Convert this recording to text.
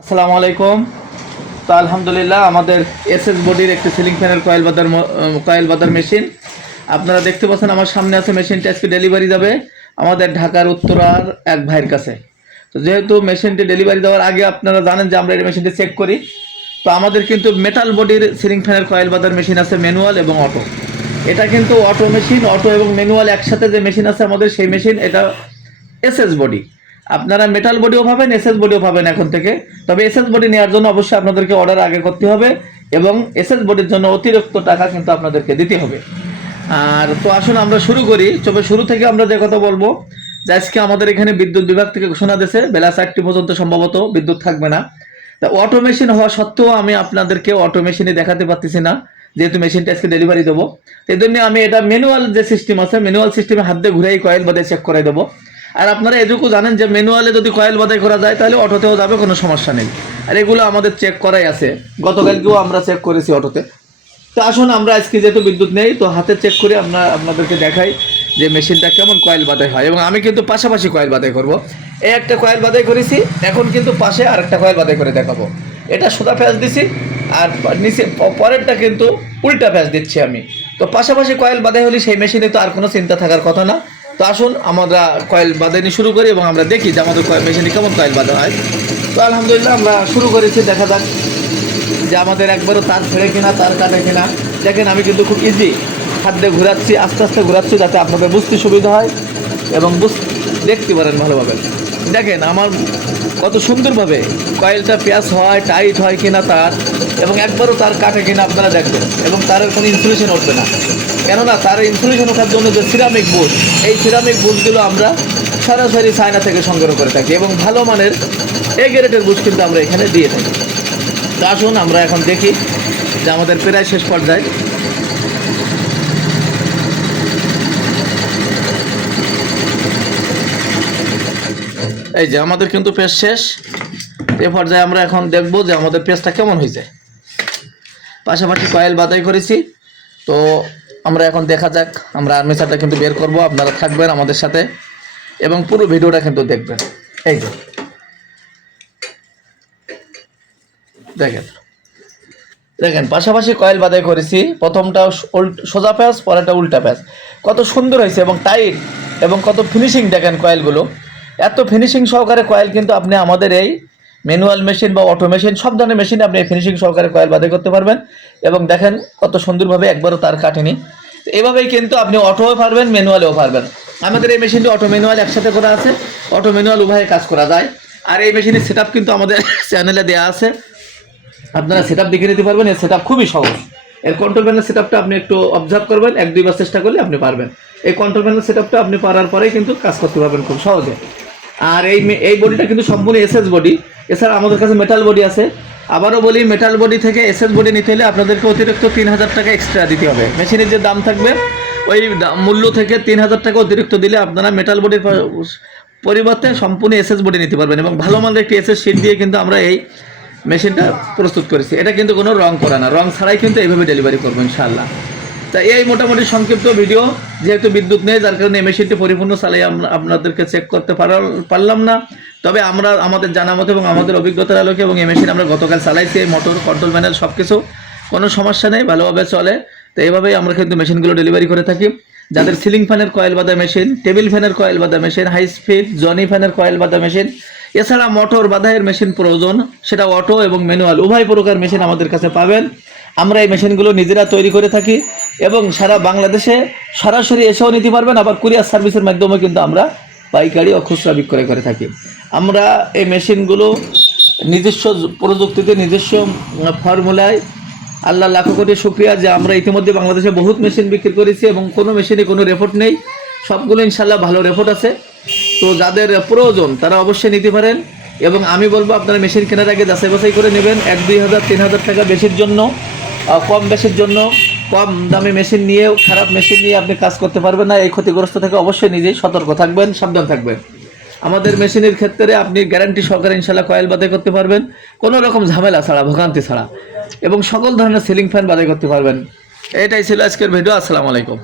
আসসালামু আলাইকুম। তো আলহামদুলিল্লাহ আমাদের এসএস বডির একটি সিলিং ফ্যানের কয়েল বাদার মেশিন আপনারা দেখতে পাচ্ছেন আমার সামনে আছে। মেশিনটা আজকে ডেলিভারি যাবে আমাদের ঢাকার উত্তরার এক ভাইয়ের কাছে। তো যেহেতু মেশিনটি ডেলিভারি দেওয়ার আগে আপনারা জানেন যে আমরা এই মেশিনটি চেক করি। তো আমাদের কিন্তু মেটাল বডির সিলিং ফ্যানের কয়েল বাদার মেশিন আছে, ম্যানুয়াল এবং অটো। এটা কিন্তু অটো মেশিন, অটো এবং ম্যানুয়াল একসাথে যে মেশিন আছে আমাদের, সেই মেশিন। এটা এসএস বডি। আপনারা মেটাল বডিও পাবেন, এসএস বডিও পাবেন এখন থেকে। তবে এসএস বডি নেওয়ার জন্য অবশ্যই আপনাদেরকে অর্ডার আগে করতে হবে এবং এসএস বডির জন্য অতিরিক্ত টাকা কিন্তু আপনাদেরকে দিতে হবে। আর তো আসুন আমরা শুরু করি। তবে শুরু থেকে আমরা যে কথা বলবো যে আজকে আমাদের এখানে বিদ্যুৎ বিভাগ থেকে ঘোষণা দিয়েছে বেলা 4টি পর্যন্ত সম্ভবত বিদ্যুৎ থাকবে না। তা অটো মেশিন হওয়া সত্ত্বেও আমি আপনাদেরকে অটো মেশিনে দেখাতে পারতেছি না, যেহেতু মেশিনটা আজকে ডেলিভারি দেবো। এই জন্য আমি এটা ম্যানুয়াল যে সিস্টেম আছে, ম্যানুয়াল সিস্টেমে হাত দিয়ে ঘুরেই কয়েল বাদে চেক করে দেবো। আর আপনারা এটুকু জানেন যে ম্যানুয়ালে যদি কয়েল বাদাই করা যায় তাহলে অটোতেও যাবে, কোনো সমস্যা নেই। আর এগুলো আমাদের চেক করাই আছে, গতকালকেও আমরা চেক করেছি অটোতে। তো আসুন আমরা আজকে যেহেতু বিদ্যুৎ নেই তো হাতে চেক করে আপনাদেরকে দেখাই যে মেশিনটা কেমন কয়েল বাদাই হয়। এবং আমি কিন্তু পাশাপাশি কয়েল বাদাই করব। এই একটা কয়েল বাদাই করেছি, এখন কিন্তু পাশে আরেকটা কয়েল বাদাই করে দেখাবো। এটা সোজা প্যাঁচ দিছি আর নিচে পরেরটা কিন্তু উল্টা প্যাঁচ দিচ্ছি আমি। তো পাশাপাশি কয়েল বাদাই হলে সেই মেশিনে তো আর কোনো চিন্তা থাকার কথা না। তো আসুন আমরা কয়েল বাদানি শুরু করি এবং আমরা দেখি যে আমাদের মেশিনে কেমন কয়েল বাঁধা হয়। তো আলহামদুলিল্লাহ আমরা শুরু করেছি, দেখা যাক যে আমাদের একবারও তার ছেড়ে কিনা, তার কাটে কিনা। দেখেন আমি কিন্তু খুব ইজি হাত দিয়ে ঘোরাচ্ছি, আস্তে আস্তে ঘোরাচ্ছি যাতে আপনাদের বুঝতে সুবিধা হয় এবং দেখতে পারেন ভালোভাবে। দেখেন আমার কত সুন্দরভাবে কয়েলটা প্যাঁচ হয়, টাইট হয় কিনা তার, এবং একবারও তার কাটে কিনা আপনারা দেখবেন। এবং তারের কোনো ইনসুলেশন উঠবে না, কেননা তার ইনসুলেশন ওঠার জন্য যে সিরামিক বুশ, এই সিরামিক বুশগুলো আমরা সরাসরি চায়না থেকে সংগ্রহ করে থাকি এবং ভালো মানের এ গ্রেডের বুশ কিন্তু আমরা এখানে দিয়ে থাকি। তো আসুন আমরা এখন দেখি যে আমাদের প্রায় শেষ পর্যায়ে। এই যে আমাদের কিন্তু পেজ শেষ। এ পর্যায়ে আমরা এখন দেখব যে আমাদের পেজটা কেমন হয়েছে। পাশাপাশি কয়েল বাদাই করেছি। তো আমরা এখন দেখা যাক, আমরা আর্মেচারটা কিন্তু বের করব। আপনারা থাকবেন আমাদের সাথে এবং পুরো ভিডিওটা কিন্তু দেখবেন। এই যে দেখেন দেখেন পাশাপাশি কয়েল বাদাই করেছি। প্রথমটা সোজা প্যাঁচ, পরেরটা উল্টা প্যাঁচ। কত সুন্দর হয়েছে এবং টাইট এবং কত ফিনিশিং দেখেন কয়েলগুলো। এত ফিনিশিং সহকারে কয়েল কিন্তু আপনি আমাদের এই ম্যানুয়াল মেশিন বা অটো মেশিন, সব ধরনের মেশিনে আপনি ফিনিশিং সহকারে কয়েল বাদাই করতে পারবেন। এবং দেখেন কত সুন্দরভাবে একবারও তার কাটেনি। এভাবেই কিন্তু আপনি অটোও পারবেন, ম্যানুয়ালেও পারবেন। আমাদের এই মেশিনটি অটো ম্যানুয়াল একসাথে করা আছে, অটো ম্যানুয়াল উভয়ে কাজ করা যায়। আর এই মেশিনের সেট কিন্তু আমাদের চ্যানেলে দেওয়া আছে, আপনারা সেট দেখে নিতে পারবেন। এর সেট খুবই সহজ। এর কন্ট্রোল প্যানেল সেট আপনি একটু অবজার্ভ করবেন, 1-2 বার চেষ্টা করলে আপনি পারবেন। এই কন্ট্রোল প্যানেল সেট আপনি পারার পরেই কিন্তু কাজ করতে পারবেন খুব সহজে। আর এই বডিটা কিন্তু সম্পূর্ণ এসএস বডি। এছাড়া আমাদের কাছে মেটাল বডি আছে। আবারও বলি, মেটাল বডি থেকে এসএস বডি নিতে হলে আপনাদেরকে অতিরিক্ত 3000 টাকা এক্সট্রা দিতে হবে। মেশিনের যে দাম থাকবে ওই মূল্য থেকে 3000 টাকা অতিরিক্ত দিলে আপনারা মেটাল বডির পরিবর্তে সম্পূর্ণ এসএস বডি নিতে পারবেন। এবং ভালো মানের একটি এসএস শিট দিয়ে কিন্তু আমরা এই মেশিনটা প্রস্তুত করেছি। এটা কিন্তু কোনো রং করা না, রং ছাড়াই কিন্তু এইভাবে ডেলিভারি করবো ইনশাআল্লাহ। তা এই মোটামুটি সংক্ষিপ্ত ভিডিও। যেহেতু বিদ্যুৎ নেই যার কারণে এই মেশিনটি পরিপূর্ণ চালাই আমরা আপনাদেরকে চেক করতে পারলাম না। তবে আমরা আমাদের জানা মতো এবং আমাদের অভিজ্ঞতার আলোকে এবং এই মেশিন আমরা গতকাল চালাইছি, এই মোটর, কন্ট্রোল প্যানেল সব কিছু কোনো সমস্যা নেই, ভালোভাবে চলে। তো এইভাবেই আমরা কিন্তু মেশিনগুলো ডেলিভারি করে থাকি। যাদের সিলিং ফ্যানের কয়েল বাঁধা মেশিন, টেবিল ফ্যানের কয়েল বাঁধা মেশিন, হাই স্পিড জনি ফ্যানের কয়েল বাঁধা মেশিন, এছাড়া মোটর বাঁধাইয়ের মেশিন প্রয়োজন, সেটা অটো এবং ম্যানুয়াল উভয় প্রকার মেশিন আমাদের কাছে পাবেন। আমরা এই মেশিনগুলো নিজেরা তৈরি করে থাকি এবং সারা বাংলাদেশে সরাসরি এসেও নিতে পারবেন। আবার কুরিয়ার সার্ভিসের মাধ্যমে কিন্তু আমরা পাইকারি ও খুচরা বিক্রয় করে থাকি। আমরা এই মেশিনগুলো নিজস্ব প্রযুক্তিতে, নিজস্ব ফর্মুলায়, আল্লাহ লাখো কোটি শুকরিয়া যে আমরা ইতিমধ্যে বাংলাদেশে বহুত মেশিন বিক্রি করেছি এবং কোনো মেশিনে কোনো রেপোর্ট নেই, সবগুলো ইনশাল্লাহ ভালো রেপোর্ট আছে। তো যাদের প্রয়োজন তারা অবশ্যই নিতে পারেন। এবং আমি বলবো আপনারা মেশিন কেনার আগে যাচাই বাছাই করে নেবেন। 1-2 হাজার 3,000 টাকা বেশির জন্য, কম বেশির জন্য, কম দামি মেশিন নিয়েও খারাপ মেশিন নিয়ে আপনি কাজ করতে পারবেন না। এই ক্ষতিগ্রস্ত থেকে অবশ্যই নিজেই সতর্ক থাকবেন, সাবধান থাকবেন। আমাদের মেশিনের ক্ষেত্রে আপনি গ্যারান্টি সহকারে ইনশাল্লাহ কয়েল বাদাই করতে পারবেন কোনো রকম ঝামেলা ছাড়া, ভোগান্তি ছাড়া, এবং সকল ধরনের সিলিং ফ্যান বাদাই করতে পারবেন। এটাই ছিল আজকের ভিডিও। আসসালামু আলাইকুম।